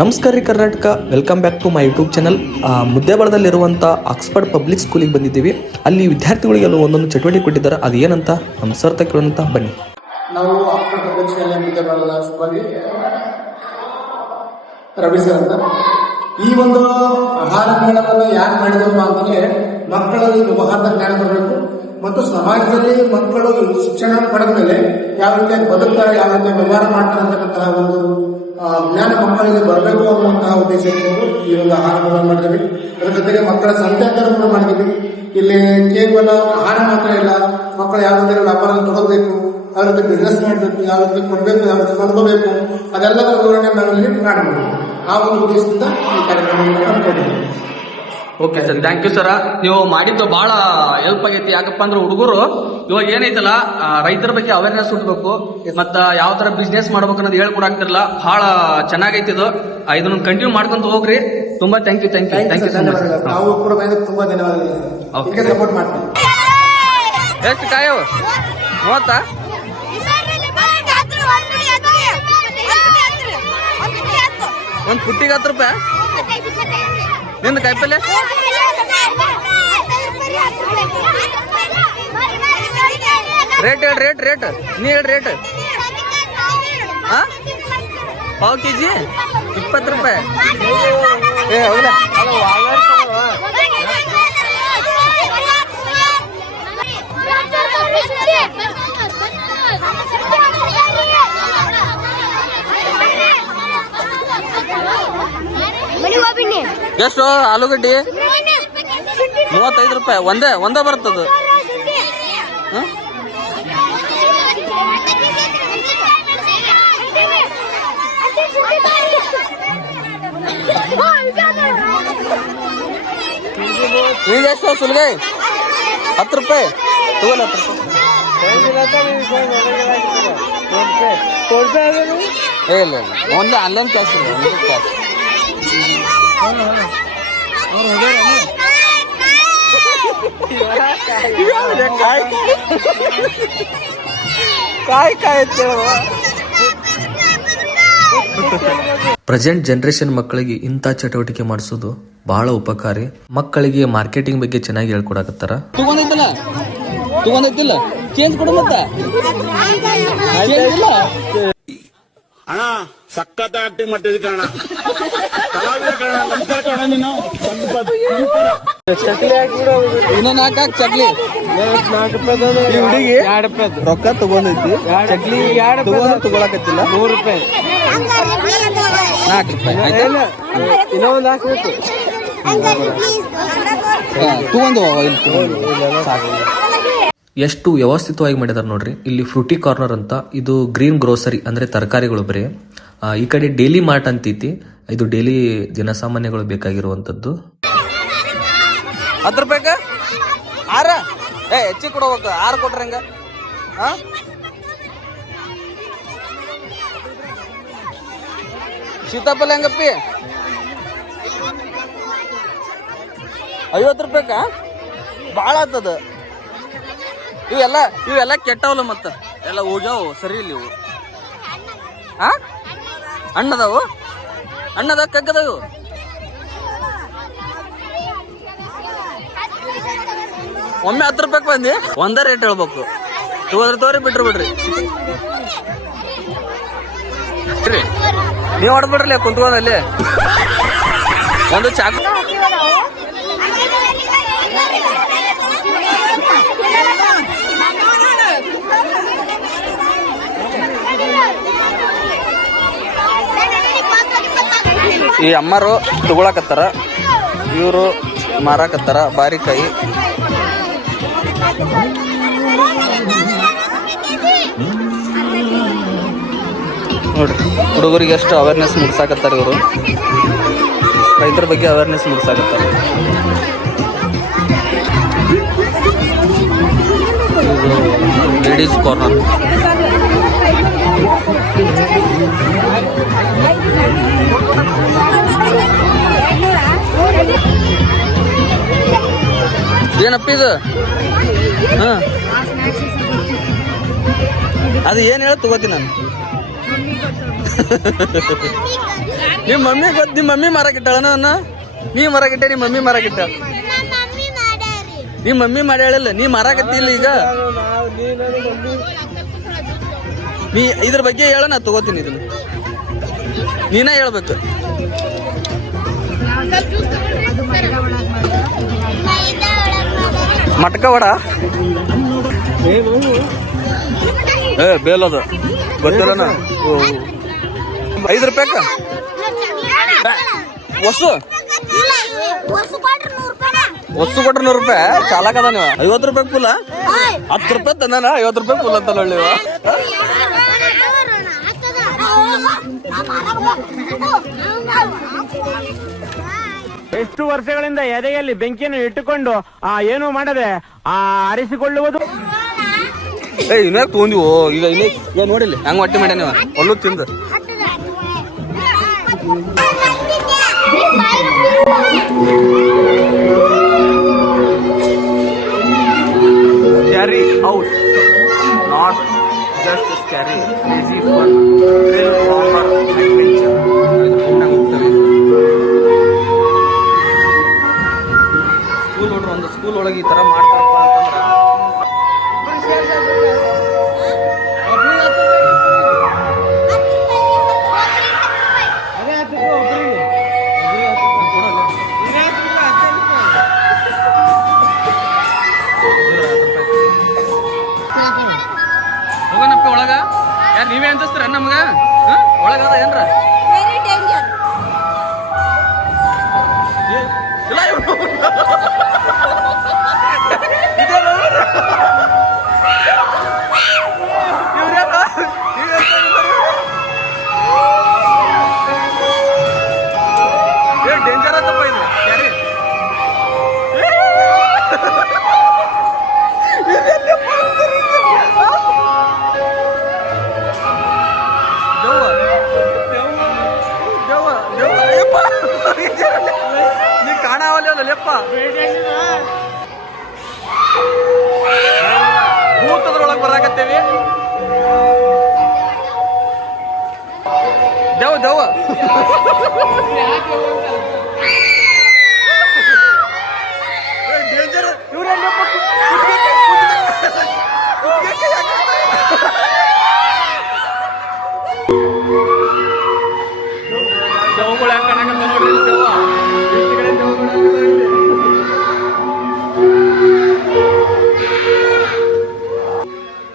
ನಮಸ್ಕಾರ ರೀ Karnataka, welcome back to my YouTube channel. ಮುದ್ದೇಬಾಳದಲ್ಲಿರುವಂಥ ಆಕ್ಸ್ಫರ್ಡ್ ಪಬ್ಲಿಕ್ ಸ್ಕೂಲಿಗೆ ಬಂದಿದ್ದೀವಿ. ಅಲ್ಲಿ ವಿದ್ಯಾರ್ಥಿಗಳಿಗೆಲ್ಲ ಒಂದೊಂದು ಚಟುವಟಿಕೆ ಕೊಟ್ಟಿದ್ದಾರೆ. ಅದು ಏನಂತ ನಮ್ಮ ಸರ್ ಕೇಳೋಣಂತ ಬನ್ನಿ. ನಾವು ಆಕ್ಸ್ಫರ್ಡ್ ಪಬ್ಲಿಕ್ ಸ್ಕೂಲ್ ಮುದ್ದೇಬಾಳದ ಸ್ಕೂಲಲ್ಲಿ ರವಿ ಸರ್ ಅಂತ ಈ ಒಂದು ಆಹಾರ ಮೇಳವನ್ನು ಯಾಕೆ ಮಾಡಿದಪ್ಪ ಅಂತಂದ್ರೆ ಮಕ್ಕಳಲ್ಲಿ ವ್ಯವಹಾರದ ಜ್ಞಾನ ಬರಬೇಕು ಮತ್ತು ಸಮಾಜದಲ್ಲಿ ಮಕ್ಕಳು ಶಿಕ್ಷಣ ಪಡೆದ ಮೇಲೆ ಯಾವ ರೀತಿಯಾಗಿ ಬದುಕ್ತಾರೆ, ಯಾವ ರೀತಿ ವ್ಯವಹಾರ ಮಾಡ್ತಾರೆ ಅಂತಕ್ಕಂತಹ ಒಂದು ಜ್ಞಾನ ಮಕ್ಕಳಿಗೆ ಬರಬೇಕು ಅನ್ನುವಂತಹ ಉದ್ದೇಶ ಇಟ್ಕೊಂಡು ಈ ಒಂದು ಆಹಾರ ಮೇಳ ಮಾಡಿದ್ವಿ. ಅದರ ಜೊತೆಗೆ ಮಕ್ಕಳ ಸಂತೆಯನ್ನು ಮಾಡಿದ್ವಿ. ಇಲ್ಲಿ ಕೇವಲ ಆಹಾರ ಮಾತ್ರ ಇಲ್ಲ, ಮಕ್ಕಳು ಯಾವ ರೀತಿ ವ್ಯಾಪಾರ ತಗೋಬೇಕು, ಯಾವ ರೀತಿ ಬಿಸ್ನೆಸ್ ಮಾಡಬೇಕು, ಯಾವ ರೀತಿ ಕೊಡಬೇಕು, ಯಾವ ರೀತಿ ಕೊಂಡ್ಕೋಬೇಕು, ಅದೆಲ್ಲದ ವಿವರಣೆ ನಾವಿಲ್ಲಿ ಕಾಣಬಹುದು. ಆ ಒಂದು ಉದ್ದೇಶದಿಂದ ಈ ಕಾರ್ಯಕ್ರಮವನ್ನು ಹಮ್ಮಿಕೊಂಡಿದ್ದೀವಿ. Okay sir, thank you sir. ನೀವು ಮಾಡಿದ್ದು ಬಹಳ ಹೆಲ್ಪ್ ಆಗೈತಿ. ಯಾಕಪ್ಪ ಅಂದ್ರೆ ಹುಡುಗರು ಇವಾಗ ಏನೈತಲ್ಲ ರೈತರ ಬಗ್ಗೆ ಅವೇರ್ನೆಸ್ ಹುಡ್ಬೇಕು, ಮತ್ತ ಯಾವ ತರ ಬಿಸ್ನೆಸ್ ಮಾಡ್ಬೇಕು ಅನ್ನೋದು ಹೇಳ್ಕೊಡಾಕ್ತಿರಲ್ಲ. ಬಹಳ ಚೆನ್ನಾಗೈತಿ ಇದು. ಇದನ್ನ ಕಂಟಿನ್ಯೂ ಮಾಡ್ಕೊಂತ ಹೋಗ್ರಿ. ತುಂಬಾ ಥ್ಯಾಂಕ್ ಯು. ನಾವು ಕೂಡ ತುಂಬಾ ಧನ್ಯವಾದಗಳು. ಸಪೋರ್ಟ್ ಮಾಡ್ತೀವಿ. ಎಷ್ಟು ಕಾಯವು 30 ಒಂದು ಪುಟ್ಟಿಗೆ 10 ರೂಪಾಯಿ. ನಿಂದು ಕಾಯಿಪಲ್ಲೆ ರೇಟ್ ಹೇಳಿ, ರೇಟ್ ನೀ ಹೇಳಿ ರೇಟ್. ಪಾವ್ ಕೆಜಿ 20 ರೂಪಾಯಿ. ಹೌದಾ? ಎಷ್ಟು ಆಲೂಗಡ್ಡಿ 35 ರೂಪಾಯಿ. ಒಂದೇ ಬರ್ತದ. ಈಗ ಎಷ್ಟು ಸುಲ್ಗಾಯಿ 10 ರೂಪಾಯಿ. ತಗೋಲ್ಲ 10 ರೂಪಾಯಿ. ಇಲ್ಲ ಒಂದು ಆನ್ಲೈನ್ ಕ್ಯಾಶ್ ಇಲ್ಲ, ಒಂದು ಕ್ಯಾಶ್. ಪ್ರೆಸೆಂಟ್ ಜನರೇಷನ್ ಮಕ್ಕಳಿಗೆ ಇಂಥ ಚಟುವಟಿಕೆ ಮಾಡಿಸೋದು ಬಹಳ ಉಪಕಾರಿ. ಮಕ್ಕಳಿಗೆ ಮಾರ್ಕೆಟಿಂಗ್ ಬಗ್ಗೆ ಚೆನ್ನಾಗಿ ಹೇಳ್ಕೊಡಕತ್ತಾರ. ತಗೊಂಡೈತಿಲ್ಲ ಚೇಂಜ್ ಕೊಡು. ಮತ್ತೆ ಅಣ್ಣ ಸಖತ್ ಆಕ್ಟಿಂಗ್ ಮಾಡ್ತಿದ್ವಿ ಕಣ. ಇನ್ನೂ 4 ಚಕ್ಲಿ. ಹುಡುಗಿ 2 ರೂಪಾಯಿ ರೊಕ್ಕ ತಗೊಂಡೈತಿ. ಚಕ್ಲಿ ತಗೊಳಕತ್ತಿಲ್ಲ. 100 ರೂಪಾಯಿ 4 ರೂಪಾಯಿ. ಇನ್ನೂ ಒಂದು ಹಾಕ್ಬೇಕು. ತಗೊಂಡು ಎಷ್ಟು ವ್ಯವಸ್ಥಿತವಾಗಿ ಮಾಡಿದಾರೆ ನೋಡ್ರಿ. ಇಲ್ಲಿ ಫ್ರೂಟಿ ಕಾರ್ನರ್ ಅಂತ, ಇದು ಗ್ರೀನ್ ಗ್ರೋಸರಿ ಅಂದ್ರೆ ತರಕಾರಿಗಳು ಬರೀ. ಈ ಕಡೆ ಡೈಲಿ ಮಾರ್ಟ್ ಅಂತೈತಿ, ಇದು ಡೈಲಿ ಜನಸಾಮಾನ್ಯಗಳು ಬೇಕಾಗಿರುವಂತದ್ದು. 10 ರೂಪಾಯಿಗ 6 ಹೆಚ್ಚಿಗೆ ಕೊಡ್ಬೇಕು. 6 ಕೊಟ್ರೆ ಹೆಂಗ? ಸೀತಾಫಲ ಹೆಂಗಪ್ಪಿ? 50 ರೂಪಾಯಿಗ ಭಾಳ ಆತದ. ಇವೆಲ್ಲ ಕೆಟ್ಟವಲ್ಲ, ಮತ್ತ ಎಲ್ಲ ಹೋಗ್ಯಾವು. ಸರಿ ಇಲ್ಲ ಇವು. ಹಣ್ಣದಾವು, ಕಗ್ಗದವು. ಒಮ್ಮೆ 10 ರೂಪಾಯಿ ಬಂದಿ. ಒಂದೇ ರೇಟ್ ಹೇಳ್ಬೇಕು. ತೋರಿ ಬಿಡ್ರಿ. ನೀವು ಹೊಡ್ಬಿಡ್ರಲ್ಲ ಕುಂತ್ಕೊಂಡಲ್ಲಿ ಒಂದು ಚಾಕು. ಈ ಅಮ್ಮರು ತಗೊಳಕತ್ತಾರ, ಇವರು ಮಾರಾಕತ್ತಾರ ಬಾರಿಕಾಯಿ. ನೋಡ್ರಿ ಹುಡುಗರಿಗೆ ಎಷ್ಟು ಅವೇರ್ನೆಸ್ ಮೂಡಿಸಾಕತ್ತಾರ. ಇವರು ರೈತರ ಬಗ್ಗೆ ಅವೇರ್ನೆಸ್ ಮೂಡಿಸಾಕತ್ತಾರ. Ladies corner. ಏನಪ್ಪ ಇದು? ಅದು ಏನು ಹೇಳ ತಗೋತೀನಿ ನಾನು. ನಿಮ್ಮ ಮಮ್ಮಿ ಗೊತ್ತು, ನಿಮ್ಮ ಮಮ್ಮಿ ಮಾರಾಕಿಟ್ಟಾಳ ನನ್ನ. ನೀ ಮಾರಾಕಿಟ್ಟೆ, ನಿಮ್ಮ ಮಮ್ಮಿ ಮಾರಾಕಿಟ್ಟ. ನಿಮ್ಮ ಮಮ್ಮಿ ಮಾಡಿ ಹೇಳಿಲ್ಲ, ನೀ ಮಾರಾಕತ್ತಿಲ್ಲ ಈಗ. ನೀ ಇದ್ರ ಬಗ್ಗೆ ಹೇಳ, ನಾ ತಗೋತೀನಿ ಇದನ್ನ. ನೀನ ಹೇಳ್ಬೇಕು. ಮಟ್ಕ ವಡ ಬೇಲದ ಗೊತ್ತಿಲ್ಲನ. 5 ರೂಪಾಯಕ್ಕ ವಸ್ತು ಕೊಟ್ರೆ 100 ರೂಪಾಯಿ. ಚಾಲಕದ ನೀವು 50 ರೂಪಾಯಿ ಫುಲ್, 10 ರೂಪಾಯಿ ತಂದಾನ 50 ರೂಪಾಯಿ ಫುಲ್ ಅಂತಲ್ಲ ನೀವು. ಎಷ್ಟು ವರ್ಷಗಳಿಂದ ಎದೆಯಲ್ಲಿ ಬೆಂಕಿಯನ್ನು ಇಟ್ಟುಕೊಂಡು ಏನು ಮಾಡದೆ ಆರಿಸಿಕೊಳ್ಳುವುದು. ಇನ್ನ ತೊಂದಿವು ಈಗ. ಈಗ ನೋಡಿಲ್ಲ ಹಂಗ ಹೊಟ್ಟೆ ಮಾಡ್ಯ ನೀವು ಒಳ್ಳು ತಿಂದು. Scary out, not just scary, crazy fun, thrill, longer adventure. School ನೋಡ್ರಿ, ಒಂದು ಸ್ಕೂಲ್ ಒಳಗೆ ಈ ತರ ಮಾಡ್ತಾರಪ್ಪ ಅಂತಂದ್ರ ಹೋಗನಪ್ಪ ಒಳಗ. ಯಾರು ನೀವೇ ಅಂತಿಸ್ತೀರ ನಮ್ಗ? ಒಳಗದ ಏನ್ರ ಡೇಂಜರ್ ಆತಪ್ಪ ಇದು. ಯಾರಿ ನೀ ಕಾಣಾವಲ್ಲ ಲೆಪ್ಪ. ಭೂತದ್ರೊಳಗೆ ಬರಾಕತ್ತೇವಿ. ದೇವ ದೇವ ಡೇಂಜರ್. ಇವ್ರೆಲ್ಲಪ್ಪ ದೇವಗಳು ಯಾಕೆ ಕಾಣಕತ್ತ ನೋಡ್ರಿ. ದೇವ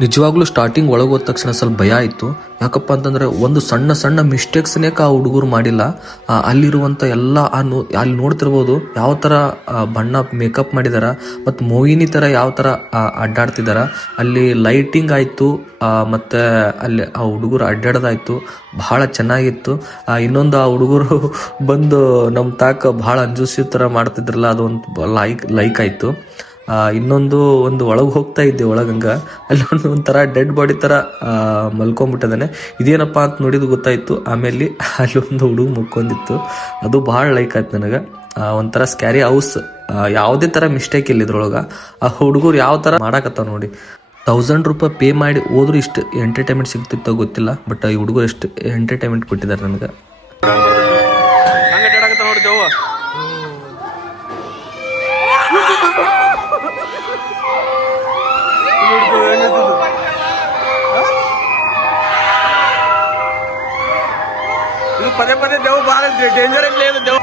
ನಿಜವಾಗ್ಲೂ ಸ್ಟಾರ್ಟಿಂಗ್ ಒಳಗೆ ಹೋದ ತಕ್ಷಣ ಸ್ವಲ್ಪ ಭಯ ಆಯಿತು. ಯಾಕಪ್ಪ ಅಂತಂದ್ರೆ ಒಂದು ಸಣ್ಣ ಸಣ್ಣ ಮಿಸ್ಟೇಕ್ಸ್ನೇ ಆ ಹುಡುಗರು ಮಾಡಿಲ್ಲ. ಅಲ್ಲಿರುವಂಥ ಎಲ್ಲ ಅಲ್ಲಿ ನೋಡ್ತಿರ್ಬೋದು ಯಾವ ಥರ ಬಣ್ಣ ಮೇಕಪ್ ಮಾಡಿದಾರ, ಮತ್ತು ಮೋಹಿನಿ ಥರ ಯಾವ ಥರ ಅಡ್ಡಾಡ್ತಿದಾರ. ಅಲ್ಲಿ ಲೈಟಿಂಗ್ ಆಯಿತು, ಮತ್ತು ಅಲ್ಲಿ ಆ ಹುಡುಗರು ಅಡ್ಡಾಡೋದಾಯ್ತು, ಭಾಳ ಚೆನ್ನಾಗಿತ್ತು. ಇನ್ನೊಂದು ಆ ಹುಡುಗರು ಬಂದು ನಮ್ಮ ತಾಕ ಭಾಳ ಅಂಜುಸಿ ಥರ ಮಾಡ್ತಿದ್ರಲ್ಲ, ಅದೊಂದು ಲೈಕ್ ಆಯಿತು. ಇನ್ನೊಂದು ಒಳಗೆ ಹೋಗ್ತಾ ಇದ್ದೆ ಒಳಗಂಗ, ಅಲ್ಲಿ ಒಂಥರ ಡೆಡ್ ಬಾಡಿ ಥರ ಮಲ್ಕೊಂಡ್ಬಿಟ್ಟಿದ್ದಾನೆ. ಇದೇನಪ್ಪ ಅಂತ ನೋಡಿದ್ದು ಗೊತ್ತಾಯಿತು. ಆಮೇಲೆ ಅಲ್ಲಿ ಒಂದು ಹುಡುಗ ಮುಕ್ಕೊಂಡಿತ್ತು, ಅದು ಭಾಳ ಲೈಕ್ ಆಯ್ತು ನನಗೆ. ಒಂಥರ ಸ್ಕ್ಯಾರಿ ಹೌಸ್, ಯಾವುದೇ ಥರ ಮಿಸ್ಟೇಕ್ ಇಲ್ಲ ಇದ್ರೊಳಗೆ. ಆ ಹುಡುಗರು ಯಾವ ಥರ ಮಾಡಾಕತ್ತಾವ ನೋಡಿ. 1000 ರೂಪಾಯಿ ಪೇ ಮಾಡಿ ಹೋದ್ರೂ ಇಷ್ಟು ಎಂಟರ್ಟೈನ್ಮೆಂಟ್ ಸಿಗ್ತಿತ್ತೋ ಗೊತ್ತಿಲ್ಲ, ಬಟ್ ಈ ಹುಡುಗರು ಎಷ್ಟು ಎಂಟರ್ಟೈನ್ಮೆಂಟ್ ಕೊಟ್ಟಿದ್ದಾರೆ ನನಗೆ. ನೋಡಿ ದೇವ ಇದು ಪದೇ ಪದೇ ದೇವ್ ಭಾಳ ಡೇಂಜರ್ ಇರ್ಲಿ ಇದು ದೇವ್.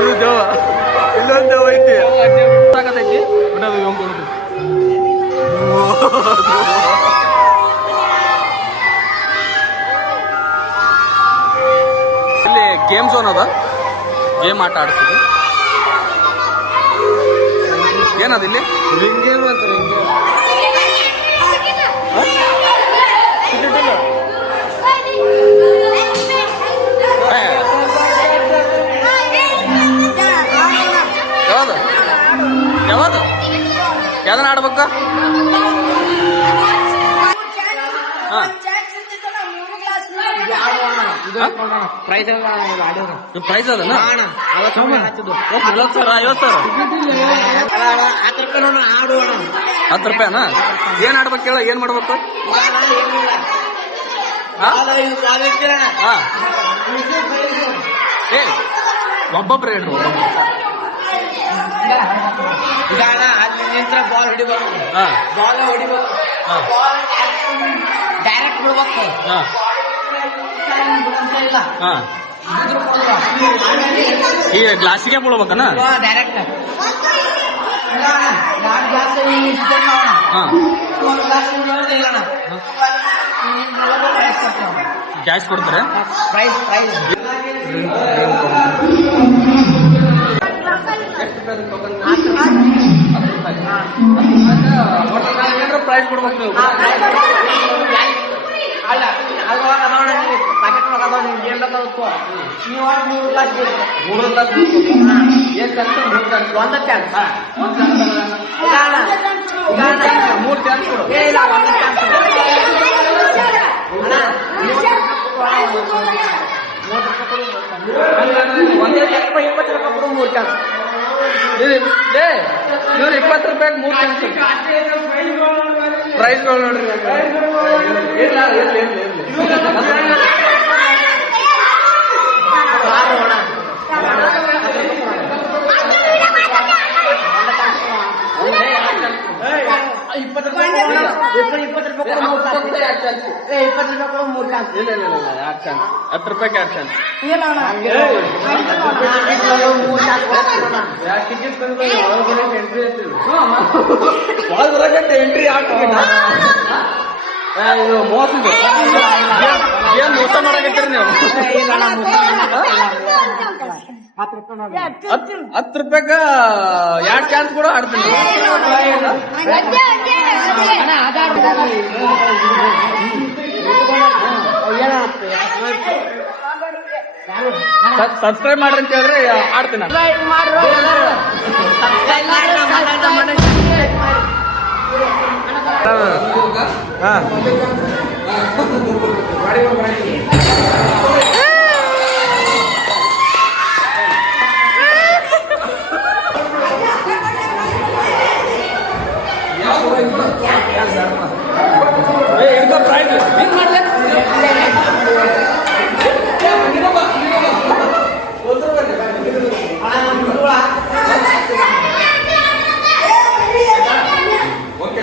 ಇದು ದೇವ, ಇಲ್ಲೊಂದು ದೇವ ಐತಿ ಸಾಕತೈತಿ. ಬಿಡೋದು ಇವಂಗ್ ಕೊಡುದು. ಇಲ್ಲಿ ಗೇಮ್ ಝೋನ್ ಅದ, ಗೇಮ್ ಆಟ ಆಡಿಸಿದೆ. ಏನದ ಇಲ್ಲಿ ಯಾವ್ದು ಯಾವ್ದು ಯಾವ್ದನ್ನ ಆಡ್ಬೇಕ? ಪ್ರೈಸ್ ಪ್ರೈಸ್ ಅದನ ಅಣ್ಣ 50 ರೂಪಾಯಿನಾ? ಏನ್ ಆಡ್ಬೇಕು ಹೇಳ, ಏನ್ ಮಾಡ್ಬೇಕು? ಏ ಒಬ್ಬೊಬ್ರು ಹೇಳ್ರಿ, ಅಲ್ಲಿ ನಿಂತ್ರ ಬಾಲ್ ಹಿಡಿಬೇಕು, ಬಾಲ್ ಹೊಡಿಬೇಕು, ಡೈರೆಕ್ಟ್ ಬಿಡ್ಬೇಕು ಇಲ್ಲ ಈ ಗ್ಲಾಸಿಗೆ ಬಿಡ್ಬೇಕನ? ಡೈರೆಕ್ಟ್ ಕ್ಯಾಶ್ ಕೊಡ್ತಾರೆ. ಪ್ರೈಸ್ ಪ್ರೈಸ್ ಕೊಡ್ಬೇಕು ನೀವು. ಅಲ್ಲ ಪ್ಯಾಕೆಟ್ ನೀವು ಏನ್ ಬೇಕಾಗುತ್ತೆ ನೀವು 3 ಗ್ಲಾಸ್ ಬೇಕು, 3 ಗ್ಲಾಸ್ ಎಷ್ಟು ಅಂತ? 3 ಚಾನ್ಸ್. ಒಂದ ಚಾನ್ಸ್ ಮೂರು ಚಾನ್ಸ್ ಕೊಡು. ಇಲ್ಲ ಒಂದ ಚಾನ್ಸ್ ಒಂದೇ 20 ರೂಪಾಯಿ ಕೊಡು, 3 ಚಾನ್ಸ್. ಇವ್ರು 20 ರೂಪಾಯಿಗೆ 3 ಚಾನ್ಸ್. ಪ್ರೈಸ್ಗಳು ನೋಡ್ರಿ. ಇಲ್ಲ 2 ಚಾನ್ಸ್. 10 ರೂಪಾಯಿಗೆ 2 ಚಾನ್ಸ್. ಎಂಟ್ರಿ ಇದು ಮೋಸ ಇದೆ. ಏನ್ ಮೋಸ ಮಾಡಕತ್ತೀರಿ ನೀವು? 10 ರೂಪಾಯಿಗ 2 ಚಾನ್ಸ್ ಕೂಡ ಆಡ್ತೀನಿ. ಸಬ್ಸ್ಕ್ರೈಬ್ ಮಾಡ್ರಿ ಅಂತ ಹೇಳಿದ್ರೆ ಆಡ್ತೀನಿ. ಓಕೆ